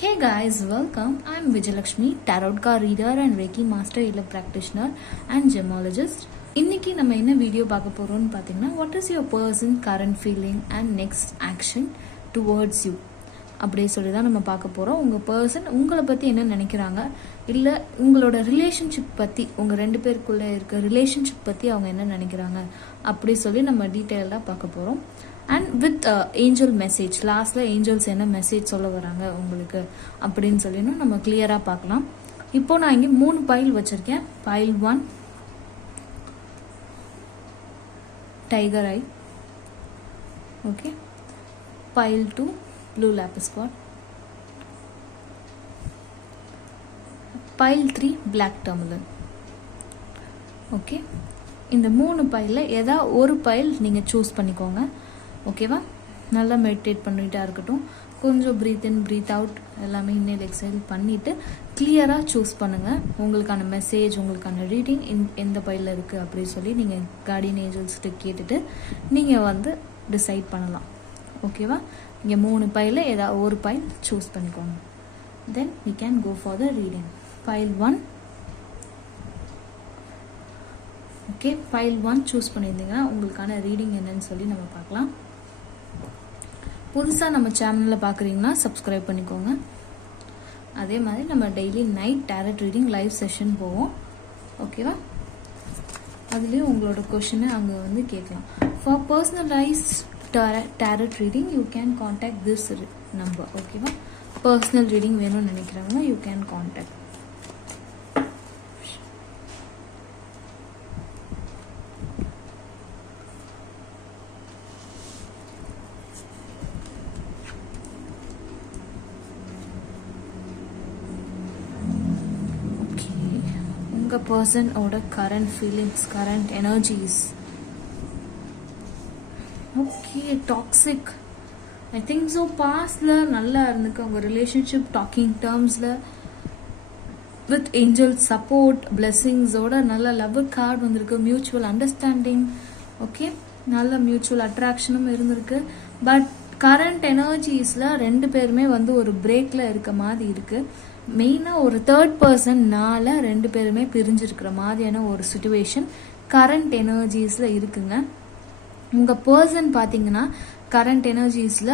Hey guys, welcome. I'm Vijayalakshmi, tarot card reader and Reiki master இல்ல practitioner and gemologist. இன்னைக்கு நம்ம என்ன video பார்க்க போறோம்னு பார்த்தீங்கன்னா what is your person current feeling and next action towards you அப்படியே சொல்லி தான் நம்ம பார்க்க போகிறோம். உங்கள் பர்சன் உங்களை பற்றி என்ன நினைக்கிறாங்க, இல்லை உங்களோட ரிலேஷன்ஷிப் பற்றி, உங்கள் ரெண்டு பேருக்குள்ளே இருக்க ரிலேஷன்ஷிப் பற்றி அவங்க என்ன நினைக்கிறாங்க அப்படி சொல்லி நம்ம டீட்டெயிலாக பார்க்க போகிறோம். அண்ட் வித் ஏஞ்சல் மெசேஜ், லாஸ்ட்டில் ஏஞ்சல்ஸ் என்ன மெசேஜ் சொல்ல வராங்க உங்களுக்கு அப்படின்னு சொல்லினும் நம்ம கிளியராக பார்க்கலாம். இப்போது நான் இங்கே 3 பைல் வச்சுருக்கேன். Pile 1 tiger eye, okay. Pile 2 blue lapis quad, pile 3 black tourmaline. ஓகே, இந்த 3 பைலில் ஏதாவது ஒரு பைல் நீங்கள் சூஸ் பண்ணிக்கோங்க. ஓகேவா? நல்லா மெடிடேட் பண்ணிட்டா இருக்கட்டும். கொஞ்சம் ப்ரீத் இன் ப்ரீத் அவுட் எல்லாமே இன்னேல் எக்ஸைல் பண்ணிவிட்டு கிளியராக சூஸ் பண்ணுங்கள். உங்களுக்கான மெசேஜ், உங்களுக்கான ரீடிங் எந்த பைலில் இருக்குது அப்படின்னு சொல்லி நீங்கள் கார்டியன் ஏஞ்சல்ஸ்கிட்ட கேட்டுட்டு நீங்கள் வந்து டிசைட் பண்ணலாம். ஓகேவா? இங்கே 3 பைலில் ஏதாவது ஒரு பைல் சூஸ் பண்ணிக்கோங்க. தென் we can go for the reading. File 1, okay. File 1 choose பண்ணியிருந்தீங்கன்னா உங்களுக்கான ரீடிங் என்னன்னு சொல்லி நம்ம பார்க்கலாம். புதுசாக நம்ம சேனலில் பார்க்குறீங்கன்னா சப்ஸ்கிரைப் பண்ணிக்கோங்க. அதே மாதிரி நம்ம daily night tarot reading live session போவோம். ஓகேவா? அதுலேயும் உங்களோட கொஷினை அங்கே வந்து கேட்கலாம். For personalised tarot reading you can contact this number. ஓகேவா? பர்சனல் ரீடிங் வேணும்னு நினைக்கிறவங்க you can contact. உங்க பர்சன் ஓட current feelings, current energies. Okay, toxic. I think so பாஸ்டில் நல்லா இருந்துக்கு உங்கள் ரிலேஷன்ஷிப், டாக்கிங் டேர்ம்ஸில் வித் ஏஞ்சல் சப்போர்ட் பிளெஸ்ஸிங்ஸோட நல்ல லவ் கார்டு வந்திருக்கு. Mutual understanding, okay. நல்ல மியூச்சுவல் அட்ராக்ஷனும் இருந்திருக்கு. பட் கரண்ட் எனர்ஜிஸில் 2 பேருமே வந்து ஒரு பிரேக்கில் இருக்க மாதிரி இருக்குது. மெயினாக ஒரு தேர்ட் பர்சன்னால 2 பேருமே பிரிஞ்சிருக்கிற மாதிரியான ஒரு சுச்சுவேஷன் கரண்ட் எனர்ஜிஸில் இருக்குங்க. உங்கள் பர்சன் பார்த்தீங்கன்னா கரண்ட் எனர்ஜிஸில்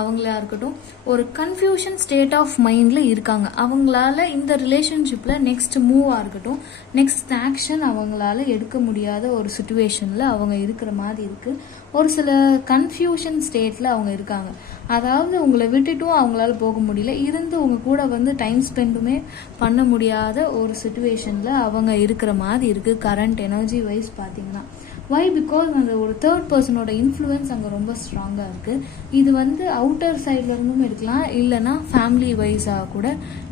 அவங்களா இருக்கட்டும் ஒரு கன்ஃபியூஷன் ஸ்டேட் ஆஃப் மைண்டில் இருக்காங்க. அவங்களால இந்த ரிலேஷன்ஷிப்பில் நெக்ஸ்ட் மூவாக இருக்கட்டும், நெக்ஸ்ட் ஆக்ஷன் அவங்களால எடுக்க முடியாத ஒரு சுச்சுவேஷனில் அவங்க இருக்கிற மாதிரி இருக்குது. ஒரு சில கன்ஃபியூஷன் ஸ்டேட்டில் அவங்க இருக்காங்க. அதாவது உங்களை விட்டுட்டும் அவங்களால போக முடியல, இருந்து உங்க கூட வந்து டைம் ஸ்பெண்டுமே பண்ண முடியாத ஒரு சுச்சுவேஷனில் அவங்க இருக்கிற மாதிரி இருக்குது கரண்ட் எனர்ஜி வைஸ் பார்த்தீங்கன்னா. வை? பிகாஸ் அந்த ஒரு தேர்ட் பர்சனோட இன்ஃப்ளூயன்ஸ் அங்கே ரொம்ப ஸ்ட்ராங்காக இருக்குது. இது வந்து அவுட்டர் சைட்ல இருந்தும் இருக்கலாம், இல்லைன்னா ஃபேமிலி வைஸாக கூட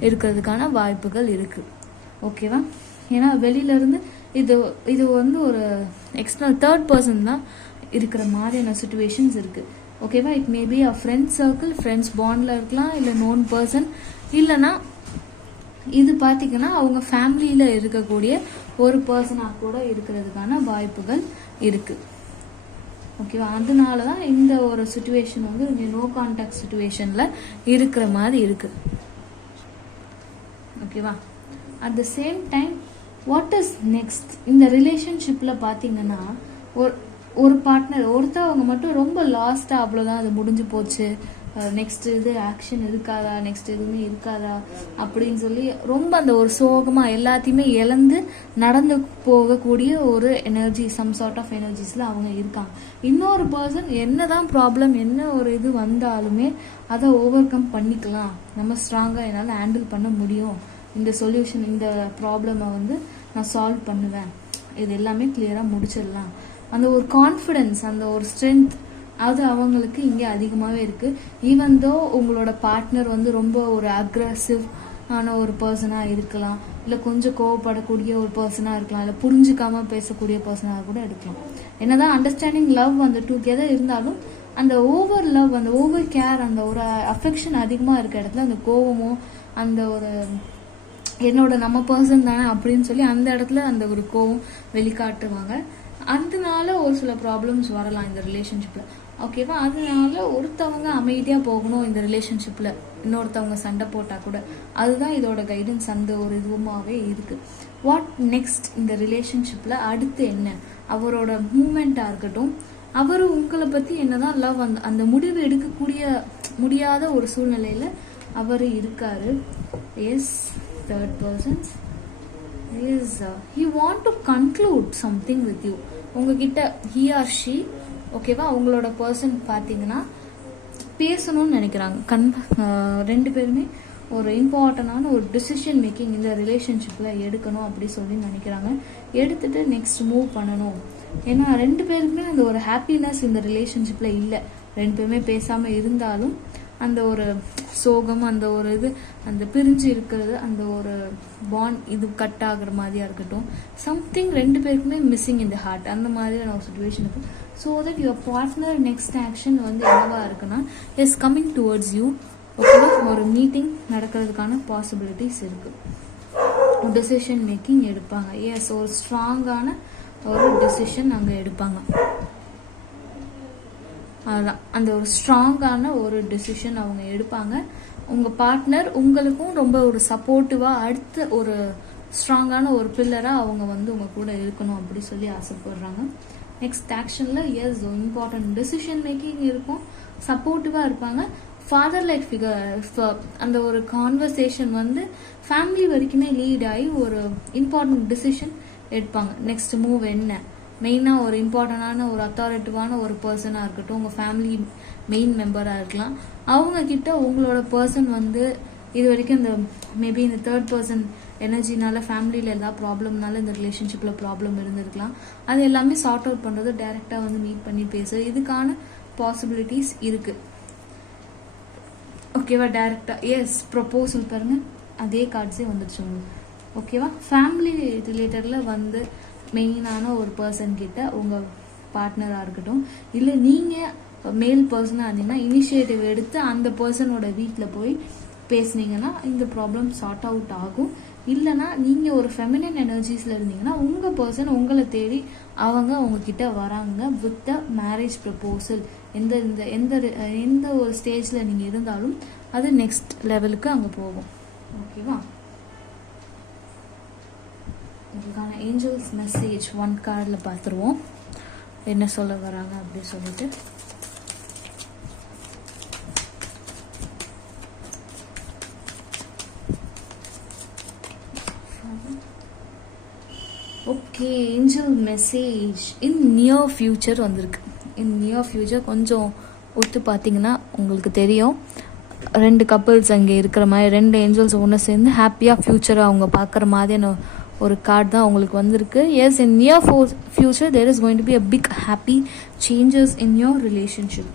இருக்கிறதுக்கான வாய்ப்புகள் இருக்குது. ஓகேவா? ஏன்னா வெளியிலேருந்து இது வந்து ஒரு எக்ஸ்டர்னல் தேர்ட் பர்சன் தான் இருக்கிற மாதிரியான சுச்சுவேஷன்ஸ் இருக்குது. ஓகேவா? It maybe a friends circle, friends பாண்டில் இருக்கலாம், இல்லை நோன் பர்சன், இல்லைன்னா இது பார்த்தீங்கன்னா அவங்க ஃபேமிலியில் இருக்கக்கூடிய ஒரு பர்சனாக கூட இருக்கிறதுக்கான வாய்ப்புகள் இருக்குது. ஓகேவா? அதனால தான் இந்த ஒரு சுச்சுவேஷன் வந்து நோ கான்டாக்ட் சுச்சுவேஷனில் இருக்கிற மாதிரி இருக்குது. ஓகேவா? At the same time what is next இந்த ரிலேஷன்ஷிப்பில் பார்த்தீங்கன்னா ஒரு பார்ட்னர் ஒருத்தவங்க மட்டும் ரொம்ப லாஸ்ட்டாக அவ்வளோதான், அது முடிஞ்சு போச்சு, நெக்ஸ்ட் இது ஆக்ஷன் இருக்காதா, நெக்ஸ்ட் எதுவுமே இருக்காதா அப்படின்னு சொல்லி ரொம்ப அந்த ஒரு சோகமாக எல்லாத்தையுமே இழந்து நடந்து போகக்கூடிய ஒரு எனர்ஜி, சம் சார்ட் ஆஃப் எனர்ஜிஸில் அவங்க இருக்காங்க. இன்னொரு பர்சன் என்னதான் ப்ராப்ளம், என்ன ஒரு இது வந்தாலுமே அதை ஓவர் கம் பண்ணிக்கலாம், நம்ம ஸ்ட்ராங்காக என்னால் ஹேண்டில் பண்ண முடியும், இந்த சொல்யூஷன், இந்த ப்ராப்ளமை வந்து நான் சால்வ் பண்ணுவேன், இது எல்லாமே கிளியராக முடிச்சிடலாம், அந்த ஒரு கான்ஃபிடென்ஸ், அந்த ஒரு ஸ்ட்ரென்த் அது அவங்களுக்கு இங்கே அதிகமாகவே இருக்குது. ஈவன் தோ உங்களோட பார்ட்னர் வந்து ரொம்ப ஒரு அக்ரெசிவ் ஆன ஒரு பர்சனாக இருக்கலாம், இல்லை கொஞ்சம் கோவப்படக்கூடிய ஒரு பர்சனாக இருக்கலாம், இல்லை புரிஞ்சுக்காம பேசக்கூடிய பர்சனாக கூட இருக்கலாம். என்னதான் அண்டர்ஸ்டாண்டிங் லவ் அந்த டுகெதர் இருந்தாலும் அந்த ஓவர் லவ், அந்த ஓவர் கேர், அந்த ஒரு அஃபெக்ஷன் அதிகமாக இருக்க இடத்துல அந்த கோவமோ, அந்த ஒரு என்னோட நம்ம பர்சன் தானே அப்படின்னு சொல்லி அந்த இடத்துல அந்த ஒரு கோவம் வெளிக்காட்டுவாங்க. அதனால ஒரு சில ப்ராப்ளம்ஸ் வரலாம் இந்த ரிலேஷன்ஷிப்பில். ஓகேவா? அதனால ஒருத்தவங்க அமைதியாக போகணும் இந்த ரிலேஷன்ஷிப்பில், இன்னொருத்தவங்க சண்டை போட்டால் கூட. அதுதான் இதோட கைடன்ஸ், அந்த ஒரு இதுவுமாகவே இருக்குது. வாட் நெக்ஸ்ட் இந்த ரிலேஷன்ஷிப்பில் அடுத்து என்ன, அவரோட மூமெண்ட்டாக இருக்கட்டும், அவர் உங்களை பற்றி என்னதான் லவ், அந்த முடிவு எடுக்கக்கூடிய முடியாத ஒரு சூழ்நிலையில் அவர் இருக்காரு. Yes, third persons is he want to conclude something with you. உங்ககிட்ட he or she, ஓகேவா, உங்களோட பர்சன் பார்த்தீங்கன்னா பேசணும்னு நினைக்கிறாங்க. ரெண்டு பேருமே ஒரு இம்பார்ட்டண்டான ஒரு டிசிஷன் மேக்கிங் இந்த ரிலேஷன்ஷிப்பில் எடுக்கணும் அப்படி சொல்லி நினைக்கிறாங்க. எடுத்துட்டு நெக்ஸ்ட் மூவ் பண்ணணும். ஏன்னா ரெண்டு பேருக்குமே அந்த ஒரு ஹாப்பினஸ் இந்த ரிலேஷன்ஷிப்பில் இல்லை. ரெண்டு பேருமே பேசாமல் இருந்தாலும் அந்த ஒரு சோகம், அந்த ஒரு இது, அந்த பிரிஞ்சு இருக்கிறது, அந்த ஒரு பாண்ட் இது கட் ஆகுற மாதிரியா இருக்கட்டும், சம்திங் ரெண்டு பேருக்குமே மிஸ்ஸிங் இன் த ஹார்ட், அந்த மாதிரியான ஒரு சுச்சுவேஷன் இருக்கும். So that your partner next action வந்து என்னவா இருக்குன்னா இஸ் கம்மிங் டுவர்ட்ஸ் யூ. ஓகேவா? ஒரு மீட்டிங் நடக்கிறதுக்கான பாசிபிலிட்டிஸ் இருக்கு. டிசிஷன் மேக்கிங் எடுப்பாங்க. எஸ், ஒரு ஸ்ட்ராங்கான ஒரு டிசிஷன் அங்கே எடுப்பாங்க. அதுதான் அந்த ஒரு ஸ்ட்ராங்கான ஒரு டிசிஷன் அவங்க எடுப்பாங்க. உங்கள் பார்ட்னர் உங்களுக்கும் ரொம்ப ஒரு சப்போர்ட்டிவாக, அடுத்த ஒரு ஸ்ட்ராங்கான ஒரு பில்லராக அவங்க வந்து உங்கள் கூட இருக்கணும் அப்படி சொல்லி ஆசைப்படுறாங்க. நெக்ஸ்ட் ஆக்ஷனில் எஸ், இம்பார்ட்டன்ட் டிசிஷன் மேக்கிங் இருக்கும், சப்போர்ட்டிவாக இருப்பாங்க. ஃபாதர் லைக் ஃபிகர், அந்த ஒரு கான்வர்சேஷன் வந்து ஃபேமிலி வரைக்குமே லீட் ஆகி ஒரு இம்பார்ட்டன்ட் டிசிஷன் எடுப்பாங்க. நெக்ஸ்ட் மூவ் என்ன, மெயினாக ஒரு இம்பார்ட்டண்டான ஒரு அத்தாரிட்டிவான ஒரு பர்சனாக இருக்கட்டும், உங்கள் ஃபேமிலி மெயின் மெம்பராக இருக்கலாம், அவங்கக்கிட்ட உங்களோட பர்சன் வந்து இது வரைக்கும் இந்த மேபி இந்த தேர்ட் பர்சன் எனர்ஜினால ஃபேமிலியில் எல்லா ப்ராப்ளம்னால இந்த ரிலேஷன்ஷிப்பில் ப்ராப்ளம் இருந்திருக்கலாம். அது எல்லாமே சார்ட் அவுட் பண்ணுறது, டைரெக்டாக வந்து மீட் பண்ணி பேசுறது, இதுக்கான பாசிபிலிட்டிஸ் இருக்குது. ஓகேவா? டைரெக்டாக எஸ், ப்ரொப்போசல் பாருங்கள், அதே கார்ட்ஸே வந்துடுச்சு உங்களுக்கு. ஓகேவா? ஃபேமிலி ரிலேட்டடில் வந்து மெயினான ஒரு பர்சன் கிட்ட உங்கள் பார்ட்னராக இருக்கட்டும், இல்லை நீங்கள் மேல் பர்சனாக இருந்தீங்கன்னா இனிஷியேட்டிவ் எடுத்து அந்த பர்சனோட வீட்டில் போய் பேசுனீங்கன்னா இந்த ப்ராப்ளம் சார்ட் அவுட் ஆகும். இல்லைனா நீங்கள் ஒரு ஃபெமினின் எனர்ஜிஸில் இருந்தீங்கன்னா உங்கள் பர்சன் உங்களை தேடி அவங்க உங்ககிட்ட வராங்க வித் அ மேரேஜ் ப்ரப்போசல். எந்த ஒரு ஸ்டேஜில் நீங்கள் இருந்தாலும் அது நெக்ஸ்ட் லெவலுக்கு அங்கே போகும். ஓகேவா? இதுக்கான ஏஞ்சல்ஸ் மெசேஜ் ஒன் கார்டில் பார்த்துருவோம் என்ன சொல்ல வராங்க அப்படி சொல்லிட்டு. Okay, angel message in near future வந்திருக்கு. இன் நியர் ஃபியூச்சர் கொஞ்சம் ஒத்து பார்த்தீங்கன்னா உங்களுக்கு தெரியும், ரெண்டு கப்புள்ஸ் அங்கே இருக்கிற மாதிரி, ரெண்டு ஏஞ்சல்ஸ் ஒன்று சேர்ந்து ஹாப்பியாக ஃப்யூச்சரை அவங்க பார்க்குற மாதிரியான ஒரு கார்டு தான் உங்களுக்கு வந்திருக்கு. Yes, in near future there is going to be a big happy changes in your relationship.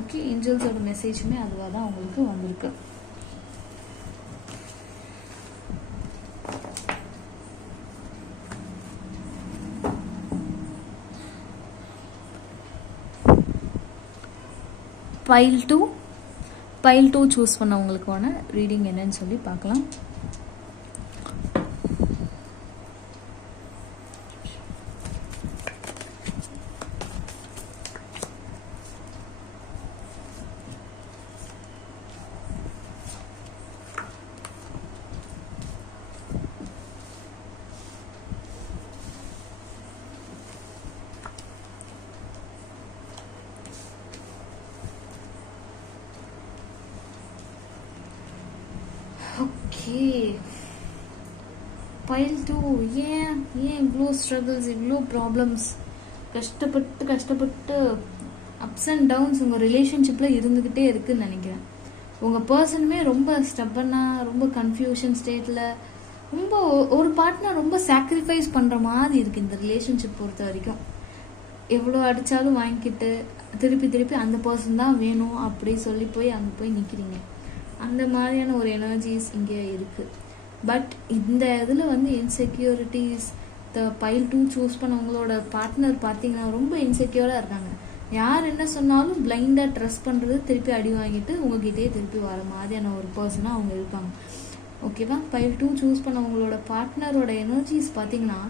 Okay, ஏஞ்சல்ஸோட மெசேஜுமே அதுவாக தான் உங்களுக்கு வந்திருக்கு. பைல் 2 சூஸ் பண்ணவங்களுக்கான ரீடிங் என்னன்னு சொல்லி பார்க்கலாம். ஓகே, பைல் 2 ஏன் இவ்வளோ ஸ்ட்ரகிள்ஸ், இவ்வளோ ப்ராப்ளம்ஸ், கஷ்டப்பட்டு அப்ஸ் அண்ட் டவுன்ஸ் உங்கள் ரிலேஷன்ஷிப்பில் இருந்துக்கிட்டே இருக்குதுன்னு நினைக்கிறேன். உங்கள் பர்சனுமே ரொம்ப ஸ்டப்பனாக, ரொம்ப கன்ஃபியூஷன் ஸ்டேட்டில், ரொம்ப ஒரு பார்ட்னர் ரொம்ப சாக்ரிஃபைஸ் பண்ணுற மாதிரி இருக்குது இந்த ரிலேஷன்ஷிப் பொறுத்த வரைக்கும். எவ்வளோ அடித்தாலும் வாங்கிக்கிட்டு திருப்பி அந்த பர்சன் தான் வேணும் அப்படி சொல்லி போய் அங்கே போய் நிற்கிறீங்க. அந்த மாதிரியான ஒரு எனர்ஜிஸ் இங்கே இருக்குது. பட் இந்த இதில் வந்து இன்செக்யூரிட்டிஸ், பைல் 2 சூஸ் பண்ணவங்களோட பார்ட்னர் பார்த்தீங்கன்னா ரொம்ப இன்செக்யூராக இருக்காங்க. யார் என்ன சொன்னாலும் பிளைண்டாக ட்ரஸ்ட் பண்ணுறது, திருப்பி அடி வாங்கிட்டு உங்ககிட்டே திருப்பி வர மாதிரியான ஒரு பர்சனாக அவங்க இருப்பாங்க. ஓகேவா? பைல் 2 சூஸ் பண்ணவங்களோட பார்ட்னரோட எனர்ஜிஸ் பார்த்தீங்கன்னா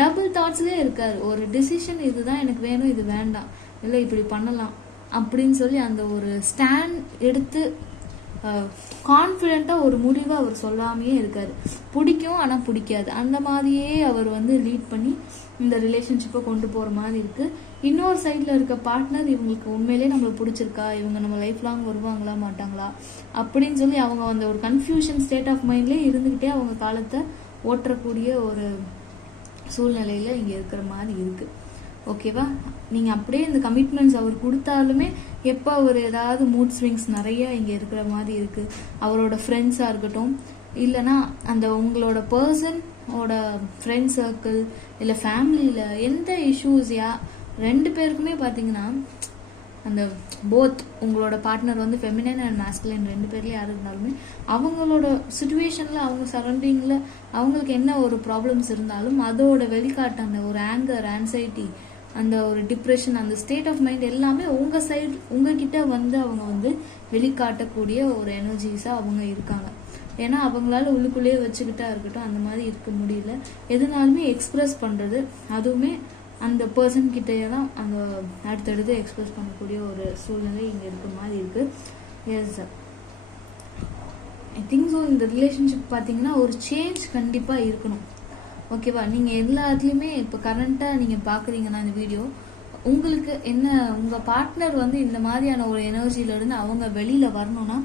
டபுள் தாட்ஸ்லேயே இருக்காரு. ஒரு டிசிஷன், இதுதான் எனக்கு வேணும், இது வேண்டாம், இல்லை இப்படி பண்ணலாம், அப்படின்னு சொல்லி அந்த ஒரு ஸ்டாண்ட் எடுத்து கான்ஃபிடென்ட்டா ஒரு முடிவை அவர் சொல்லாமையே இருக்காரு. பிடிக்கும் ஆனா பிடிக்காது, அந்த மாதிரியே அவர் வந்து லீட் பண்ணி இந்த ரிலேஷன்ஷிப்பை கொண்டு போற மாதிரி இருக்கு. இன்னொரு சைட்ல இருக்க பார்ட்னர் இவங்களுக்கு உண்மையிலேயே நம்மளுக்கு பிடிச்சிருக்கா, இவங்க நம்ம லைஃப் லாங் வருவாங்களா மாட்டாங்களா அப்படின்னு சொல்லி அவங்க அந்த ஒரு கன்ஃபியூஷன் ஸ்டேட் ஆஃப் மைண்ட்லேயே இருந்துகிட்டே அவங்க காலத்தை ஓட்டக்கூடிய ஒரு சூழ்நிலையில இங்க இருக்கிற மாதிரி இருக்கு. ஓகேவா? நீங்கள் அப்படியே இந்த கமிட்மெண்ட்ஸ் அவர் கொடுத்தாலுமே எப்போ அவர் ஏதாவது மூட் ஸ்விங்ஸ் நிறைய இங்கே இருக்கிற மாதிரி இருக்குது. அவரோட ஃப்ரெண்ட்ஸாக இருக்கட்டும், இல்லைனா அந்த உங்களோட பர்சனோட ஃப்ரெண்ட் சர்க்கிள் இல்லை ஃபேமிலியில் எந்த இஷ்யூஸ் ரெண்டு பேருக்குமே பார்த்தீங்கன்னா அந்த போத் உங்களோட பார்ட்னர் வந்து ஃபெமினைன் அண்ட் மாஸ்குலைன் ரெண்டு பேர்லேயே யார் இருந்தாலுமே அவங்களோட சுச்சுவேஷனில் அவங்க சரௌண்டிங்கில் அவங்களுக்கு என்ன ஒரு ப்ராப்ளம்ஸ் இருந்தாலும் அதோட வெளிக்காட்டு அந்த ஒரு ஆங்கர், ஆன்சைட்டி, அந்த ஒரு டிப்ரெஷன், அந்த ஸ்டேட் ஆஃப் மைண்ட் எல்லாமே உங்கள் சைடு உங்ககிட்ட வந்து அவங்க வந்து வெளிக்காட்டக்கூடிய ஒரு எனர்ஜிஸாக அவங்க இருக்காங்க. ஏன்னா அவங்களால உள்ளுக்குள்ளேயே வச்சுக்கிட்டா இருக்கட்டும், அந்த மாதிரி இருக்க முடியல. எதுனாலுமே எக்ஸ்பிரஸ் பண்ணுறது, அதுவுமே அந்த பர்சன் கிட்டே தான் அந்த அடுத்தடுத்து எக்ஸ்பிரஸ் பண்ணக்கூடிய ஒரு சூழ்நிலை இங்கே இருக்கிற மாதிரி இருக்கு. Yes, I think so. இந்த ரிலேஷன்ஷிப் பார்த்தீங்கன்னா ஒரு சேஞ்ச் கண்டிப்பாக இருக்கணும். ஓகேவா? நீங்கள் எல்லாத்துலேயுமே இப்போ கரண்ட்டாக நீங்கள் பார்க்குறீங்கன்னா இந்த வீடியோ, உங்களுக்கு என்ன உங்கள் பார்ட்னர் வந்து இந்த மாதிரியான ஒரு எனர்ஜியிலேருந்து அவங்க வெளியில் வரணும்னா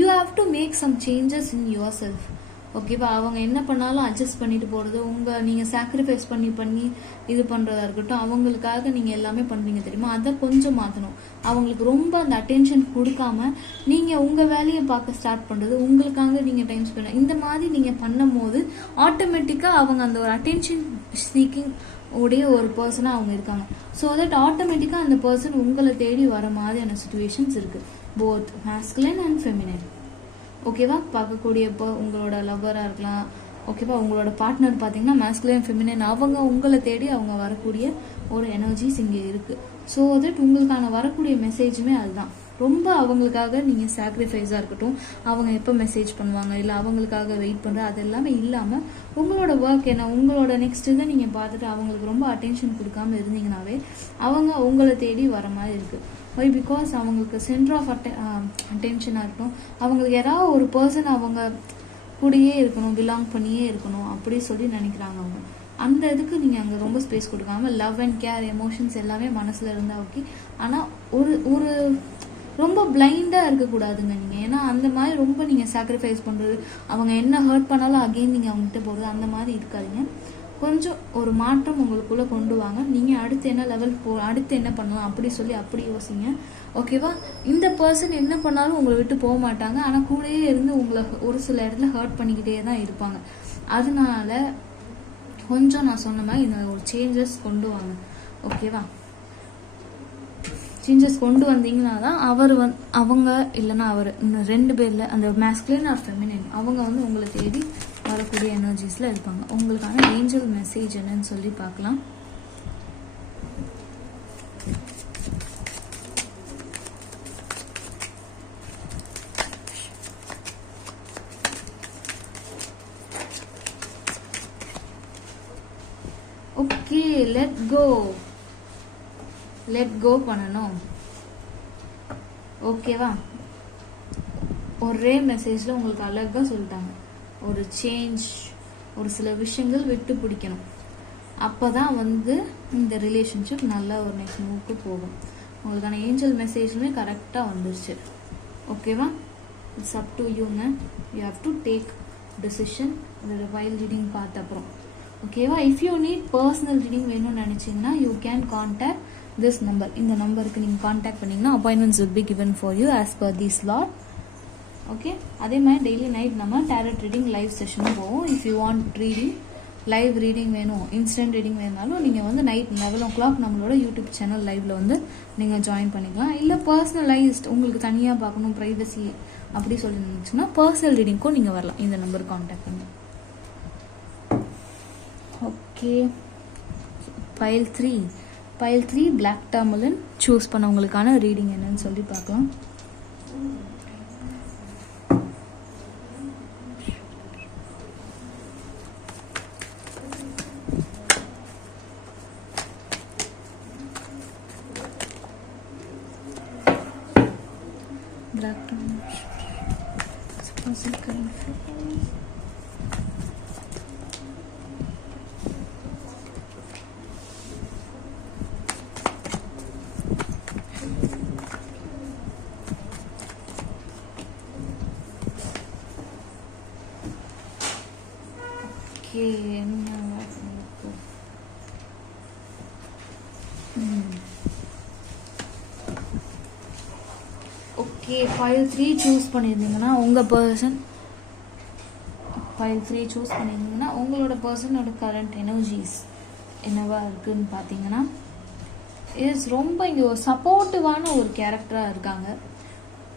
you have to make some changes in yourself. ஓகேவா? அவங்க என்ன பண்ணாலும் அட்ஜஸ்ட் பண்ணிட்டு போகிறது, நீங்கள் சாக்ரிஃபைஸ் பண்ணி இது பண்ணுறதா இருக்கட்டும், அவங்களுக்காக நீங்கள் எல்லாமே பண்ணுவீங்க தெரியுமா, அதை கொஞ்சம் மாற்றணும். அவங்களுக்கு ரொம்ப அந்த அட்டென்ஷன் கொடுக்காம நீங்கள் உங்கள் வேலையை பார்க்க ஸ்டார்ட் பண்ணுறது, உங்களுக்காக நீங்கள் டைம் ஸ்பெண்ட் இந்த மாதிரி நீங்கள் பண்ணும் போது ஆட்டோமேட்டிக்காக அவங்க அந்த ஒரு அட்டென்ஷன் சீக்கிங் உடைய ஒரு பர்சனாக அவங்க இருக்காங்க. ஸோ தட் ஆட்டோமேட்டிக்காக அந்த பர்சன் உங்களை தேடி வர மாதிரியான சுச்சுவேஷன்ஸ் இருக்குது, போத் மாஸ்குலைன் அண்ட் ஃபெமினைன். ஓகேவா? பார்க்கக்கூடியப்போ உங்களோட லவ்வராக இருக்கலாம். ஓகேவா? உங்களோட பார்ட்னர் பார்த்தீங்கன்னா மாஸ்குலைன், ஃபெமினைன், அவங்க உங்களை தேடி அவங்க வரக்கூடிய ஒரு எனர்ஜிஸ் இங்கே இருக்குது. ஸோ தட் உங்களுக்கான வரக்கூடிய மெசேஜுமே அதுதான். ரொம்ப அவங்களுக்காக நீங்கள் சாக்ரிஃபைஸாக இருக்கட்டும், அவங்க எப்போ மெசேஜ் பண்ணுவாங்க இல்லை அவங்களுக்காக வெயிட் பண்ணுற அது எல்லாமே இல்லாமல் உங்களோட ஒர்க் என்ன, உங்களோட நெக்ஸ்ட் இதை நீங்கள் பார்த்துட்டு அவங்களுக்கு ரொம்ப அட்டென்ஷன் கொடுக்காம இருந்தீங்கன்னாவே அவங்க உங்களை தேடி வர மாதிரி இருக்குது. ஒய்? பிகாஸ் அவங்களுக்கு சென்டர் ஆஃப் அட்டென்ஷனாக இருக்கட்டும், அவங்களுக்கு யாராவது ஒரு பர்சன் அவங்க கூடயே இருக்கணும், பிலாங் பண்ணியே இருக்கணும் அப்படி சொல்லி நினைக்கிறாங்க அவங்க. அந்த இதுக்கு நீங்கள் அங்கே ரொம்ப ஸ்பேஸ் கொடுக்காம லவ் அண்ட் கேர், எமோஷன்ஸ் எல்லாமே மனசில் இருந்தால் ஓகே. ஆனால் ஒரு ரொம்ப பிளைண்டாக இருக்கக்கூடாதுங்க நீங்கள். ஏன்னா அந்த மாதிரி ரொம்ப நீங்கள் சாக்ரிஃபைஸ் பண்ணுறது, அவங்க என்ன ஹர்ட் பண்ணாலும் அகெயின் நீங்கள் அவங்ககிட்ட போகிறது, அந்த மாதிரி இருக்காதிங்க. கொஞ்சம் ஒரு மாற்றம் உங்களுக்குள்ளே கொண்டு வாங்க. நீங்கள் அடுத்து என்ன லெவல் அடுத்து என்ன பண்ணலாம் அப்படி சொல்லி அப்படி யோசிங்க. ஓகேவா? இந்த பர்சன் என்ன பண்ணாலும் உங்களை விட்டு போக மாட்டாங்க, ஆனால் கூடயே இருந்து உங்களை ஒரு சில இடத்துல ஹர்ட் பண்ணிக்கிட்டே தான் இருப்பாங்க. அதனால கொஞ்சம் நான் சொன்ன மாதிரி இந்த ஒரு சேஞ்சஸ் கொண்டு வாங்க. ஓகேவா? சேஞ்சஸ் கொண்டு வந்தீங்கன்னா தான் அவங்க இல்லைன்னா அவர் இந்த ரெண்டு பேரில் அந்த மாஸ்குலைன் ஆர் ஃபெமினைன் அவங்க வந்து உங்களை தேடி வரக்கூடிய எனர்ஜிஸில் இருப்பாங்க. உங்களுக்கான ஏஞ்சல் மெசேஜ் என்னன்னு சொல்லி பார்க்கலாம். ஓகே, லெட் கோ பண்ணணும். ஓகேவா? ஒரே மெசேஜில் உங்களுக்கு அழகாக சொல்லிட்டாங்க, ஒரு சேஞ்ச், ஒரு சில விஷயங்கள் விட்டு பிடிக்கணும். அப்போ தான் வந்து இந்த ரிலேஷன்ஷிப் நல்லா ஒரு நெக்ஸ்ட் மூவ்க்கு போகும். உங்களுக்கான ஏஞ்சல் மெசேஜுமே கரெக்டாக வந்துருச்சு. ஓகேவா? இட்ஸ் அப் டு யூங்க. You have to take decision இந்த வைல் ரீடிங் பார்த்த அப்புறம். ஓகேவா? If you need personal reading வேணும்னு நினச்சிங்கன்னா you can contact this number. இந்த நம்பருக்கு நீங்கள் கான்டாக்ட் பண்ணிங்கன்னா appointments will be given for you as per the slot. Okay? அதே மாதிரி டெய்லி நைட் நம்ம டேரட் ரீடிங் லைவ் செஷனும் போவோம். If you want reading, live reading வேணும், இன்ஸ்டன்ட் ரீடிங் வேணாலும் நீங்கள் வந்து நைட் 11 o'clock நம்மளோட யூடியூப் சேனல் லைவில் வந்து நீங்கள் ஜாயின் பண்ணிக்கலாம். இல்லை பர்சனலைஸ்ட் உங்களுக்கு தனியாக பார்க்கணும், ப்ரைவசி அப்படி சொல்லி நினச்சிங்கன்னா பர்சனல் ரீடிங்க்கும் நீங்கள் வரலாம். இந்த நம்பருக்கு கான்டாக்ட் பண்ணி. Okay, pile 3 black tourmaline choose பண்ணவங்களுக்கான ரீடிங் என்னன்னு சொல்லி பார்க்கலாம். physical influence. Okay, okay, pile 3 choose பண்ணியிருந்தீங்கன்னா உங்கள் பர்சன் சூஸ் பண்ணியிருந்தீங்கன்னா உங்களோட பர்சனோட கரண்ட் எனர்ஜிஸ் என்னவா இருக்குதுன்னு பார்த்தீங்கன்னா ரொம்ப இங்கே ஒரு சப்போர்ட்டிவான ஒரு கேரக்டராக இருக்காங்க.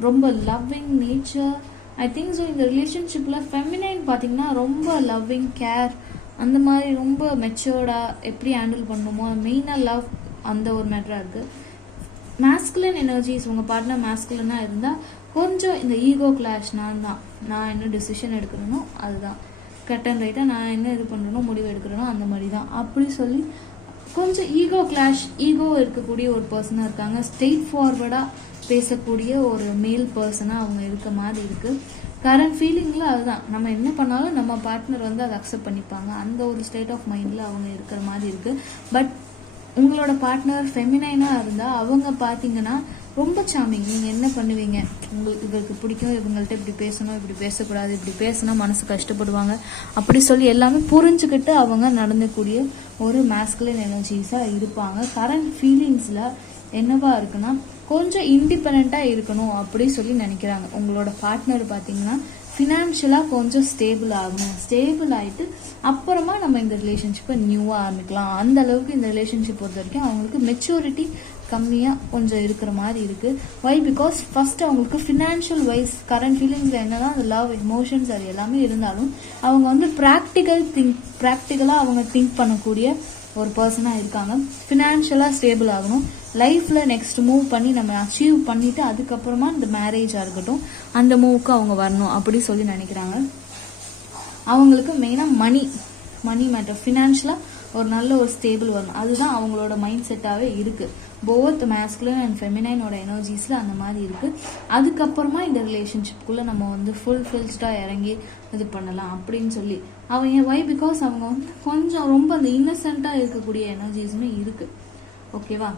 ரொம்ப லவ்விங் நேச்சர். ஐ திங்க் ஸோ இந்த ரிலேஷன்ஷிப்பில் ஃபெமினைன் பார்த்தீங்கன்னா ரொம்ப லவ்விங் கேர் அந்த மாதிரி ரொம்ப மெச்சூர்டாக எப்படி ஹேண்டில் பண்ணணுமோ மெயினாக லவ் அந்த ஒரு மேட்டராக இருக்குது. மேஸ்குலின் எனர்ஜிஸ் உங்கள் பார்ட்னர் மேஸ்குலினாக இருந்தால் கொஞ்சம் இந்த ஈகோ கிளாஷ் நான் என்ன டிசிஷன் எடுக்கிறேனோ அதுதான் கட் அண்ட் ரைட்டாக, நான் என்ன இது பண்ணுறனோ முடிவு எடுக்கிறேனோ அந்த மாதிரி தான் அப்படி சொல்லி கொஞ்சம் ஈகோ இருக்கக்கூடிய ஒரு பர்சனாக இருக்காங்க. ஸ்ட்ரெயிட் ஃபார்வர்டாக பேசக்கூடிய ஒரு மேல் பர்சனாக அவங்க இருக்க மாதிரி இருக்குது. கரண்ட் ஃபீலிங்கில் அதுதான், நம்ம என்ன பண்ணாலும் நம்ம பார்ட்னர் வந்து அதை அக்செப்ட் பண்ணிப்பாங்க. அந்த ஒரு ஸ்டேட் ஆஃப் மைண்டில் அவங்க இருக்கிற மாதிரி இருக்குது. பட் உங்களோட பார்ட்னர் ஃபெமினைனாக இருந்தால் அவங்க பார்த்தீங்கன்னா ரொம்ப சாமிங். நீங்கள் என்ன பண்ணுவீங்க, உங்களுக்கு இவருக்கு பிடிக்கும், இவங்கள்ட்ட இப்படி பேசணும், இப்படி பேசக்கூடாது, இப்படி பேசினா மனசு கஷ்டப்படுவாங்க அப்படி சொல்லி எல்லாமே புரிஞ்சுக்கிட்டு அவங்க நடந்தக்கூடிய ஒரு மேஸ்குலின் எனர்ஜிஸாக இருப்பாங்க. கரண்ட் ஃபீலிங்ஸில் என்னவா இருக்குன்னா கொஞ்சம் இண்டிபெண்ட்டாக இருக்கணும் அப்படி சொல்லி நினைக்கிறாங்க. உங்களோட பார்ட்னர் பார்த்தீங்கன்னா ஃபினான்ஷியலாக கொஞ்சம் ஸ்டேபிள் ஆகணும். ஸ்டேபிள் ஆகிட்டு அப்புறமா நம்ம இந்த ரிலேஷன்ஷிப்பை நியூவாக ஆரம்பிக்கலாம். அந்த அளவுக்கு இந்த ரிலேஷன்ஷிப் பொறுத்த வரைக்கும் அவங்களுக்கு மெச்சூரிட்டி கம்மியாக கொஞ்சம் இருக்கிற மாதிரி இருக்குது. வை பிகாஸ் ஃபர்ஸ்ட் அவங்களுக்கு ஃபினான்ஷியல் வைஸ் கரண்ட் ஃபீலிங்ஸில் என்னதான் அந்த லவ் எமோஷன்ஸ் அது எல்லாமே இருந்தாலும் அவங்க வந்து ப்ராக்டிக்கலாக அவங்க திங்க் பண்ணக்கூடிய ஒரு பர்சனாக இருக்காங்க. ஃபினான்ஷியலாக ஸ்டேபிள் ஆகணும். லைஃப்பில் நெக்ஸ்ட் மூவ் பண்ணி நம்ம அச்சீவ் பண்ணிவிட்டு அதுக்கப்புறமா இந்த மேரேஜாக இருக்கட்டும் அந்த மூவுக்கு அவங்க வரணும் அப்படி சொல்லி நினைக்கிறாங்க. அவங்களுக்கு மெயினாக மணி மேட்டர், ஃபினான்ஷியலாக ஒரு நல்ல ஒரு ஸ்டேபிள் வரணும். அதுதான் அவங்களோட மைண்ட் செட்டாகவே இருக்குது. போத் மேஸ்குலின் அண்ட் ஃபெமினைனோட எனர்ஜிஸில் அந்த மாதிரி இருக்குது. அதுக்கப்புறமா இந்த ரிலேஷன்ஷிப்புக்குள்ளே நம்ம வந்து ஃபுல்ஃபில்ஸ்டாக இறங்கி இது பண்ணலாம் அப்படின்னு சொல்லி அவங்க வை பிகாஸ் அவங்க வந்து கொஞ்சம் ரொம்ப அந்த இன்னசென்ட்டாக இருக்கக்கூடிய எனர்ஜிஸுமே இருக்குது. ஓகேவா,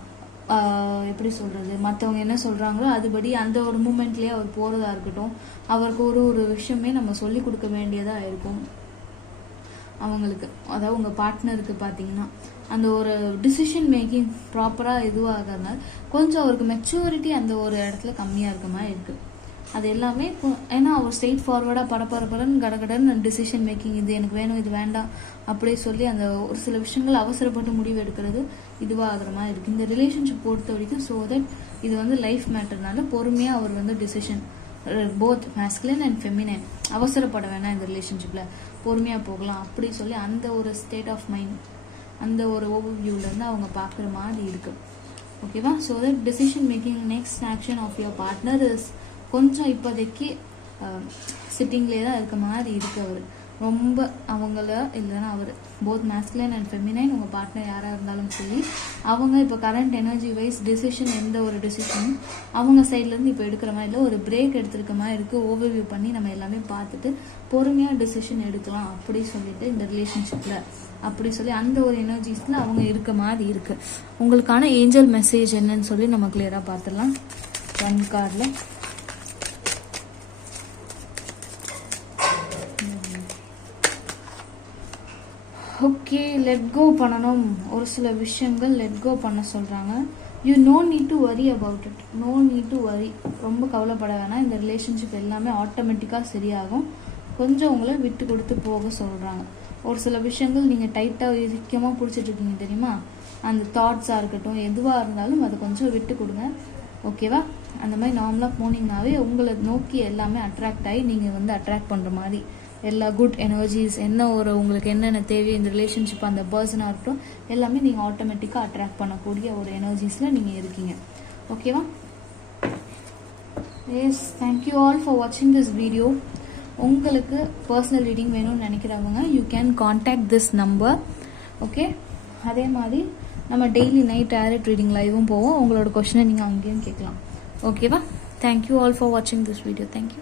எப்படி சொல்கிறது, மற்றவங்க என்ன சொல்கிறாங்களோ அதுபடி அந்த ஒரு மூமெண்ட்லேயே அவர் போகிறதா இருக்கட்டும், அவருக்கு ஒரு விஷயமே நம்ம சொல்லி கொடுக்க வேண்டியதாக இருக்கும் அவங்களுக்கு. அதாவது உங்கள் பார்ட்னருக்கு பார்த்தீங்கன்னா அந்த ஒரு டிசிஷன் மேக்கிங் ப்ராப்பராக இதுவாகிறதுனால கொஞ்சம் அவருக்கு மெச்சூரிட்டி அந்த ஒரு இடத்துல கம்மியாக இருக்க மாதிரி இருக்குது. அது எல்லாமே ஏன்னா அவர் ஸ்ட்ரெயிட் ஃபார்வர்டாக படப்படன்னு கடகடன்னு டிசிஷன் மேக்கிங், இது எனக்கு வேணும் இது வேண்டாம் அப்படியே சொல்லி அந்த ஒரு சில விஷயங்கள் அவசரப்பட்டு முடிவு எடுக்கிறது இதுவாகிற மாதிரி இருக்குது இந்த ரிலேஷன்ஷிப் பொறுத்த வரைக்கும். ஸோ தட் இது வந்து லைஃப் மேட்டர்னால பொறுமையாக அவர் வந்து decision both masculine and feminine அவசரப்பட வேணாம், இந்த ரிலேஷன்ஷிப்பில் பொறுமையாக போகலாம் அப்படி சொல்லி அந்த ஒரு ஸ்டேட் ஆஃப் மைண்ட் அந்த ஒரு ஓவர்வியூலேருந்து அவங்க பார்க்குற மாதிரி இருக்குது. ஓகேவா, so that decision making next action of your partner is கொஞ்சம் இப்போதைக்கு சிட்டிங்லேயே தான் இருக்க மாதிரி இருக்குது. அவர் ரொம்ப அவங்கள இல்லைன்னா அவர் போத் மேஸ்குலின் அண்ட் ஃபெமினைன் உங்கள் பார்ட்னர் யாராக இருந்தாலும் சரி அவங்க இப்போ கரண்ட் எனர்ஜி வைஸ் டிசிஷன் எந்த ஒரு டிசிஷனும் அவங்க சைட்லேருந்து இப்போ எடுக்கிற மாதிரி இல்லை, ஒரு பிரேக் எடுத்துருக்க மாதிரி இருக்குது. ஓவர்வியூ பண்ணி நம்ம எல்லாமே பார்த்துட்டு பொறுமையாக டிசிஷன் எடுக்கலாம் அப்படி சொல்லிட்டு இந்த ரிலேஷன்ஷிப்பில் அப்படி சொல்லி அந்த ஒரு எனர்ஜிஸில் அவங்க இருக்க மாதிரி இருக்குது. உங்களுக்கான ஏஞ்சல் மெசேஜ் என்னன்னு சொல்லி நம்ம கிளியராக பார்த்துடலாம். 1 கார்டில் ஓகே, லெட் கோ பண்ணணும். ஒரு சில விஷயங்கள் லெட் கோ பண்ண சொல்கிறாங்க. You no need to worry about it, no need to worry. ரொம்ப கவலைப்பட வேணாம், இந்த ரிலேஷன்ஷிப் எல்லாமே ஆட்டோமேட்டிக்காக சரியாகும். கொஞ்சம் உங்களை விட்டு கொடுத்து போக சொல்கிறாங்க. ஒரு சில விஷயங்கள் நீங்கள் டைட்டாக இறுக்கமாக பிடிச்சிட்ருக்கீங்க தெரியுமா, அந்த தாட்ஸாக இருக்கட்டும் எதுவாக இருந்தாலும் அதை கொஞ்சம் விட்டு கொடுங்க. ஓகேவா, அந்த மாதிரி நார்மலாக போனீங்கன்னாவே உங்களை நோக்கி எல்லாமே அட்ராக்ட் ஆகி நீங்கள் வந்து அட்ராக்ட் பண்ணுற மாதிரி எல்லா குட் எனர்ஜிஸ் என்ன ஒரு உங்களுக்கு என்னென்ன தேவையோ இந்த ரிலேஷன்ஷிப் அந்த பர்சனாக இருக்கட்டும் எல்லாமே நீங்கள் ஆட்டோமேட்டிக்காக அட்ராக்ட் பண்ணக்கூடிய ஒரு எனர்ஜிஸில் நீங்கள் இருக்கீங்க. ஓகேவா, எஸ், தேங்க்யூ ஆல் ஃபார் வாட்சிங் திஸ் வீடியோ. உங்களுக்கு பர்சனல் ரீடிங் வேணும்னு நினைக்கிறவங்க you can contact this number. Okay, அதே மாதிரி நம்ம டெய்லி நைட் டேரக்ட் ரீடிங் லைவும் போவோம். உங்களோட கொஷினை நீங்கள் அங்கேயும் கேட்கலாம். ஓகேவா, தேங்க்யூ ஆல் ஃபார் வாட்சிங் திஸ் வீடியோ. தேங்க்யூ.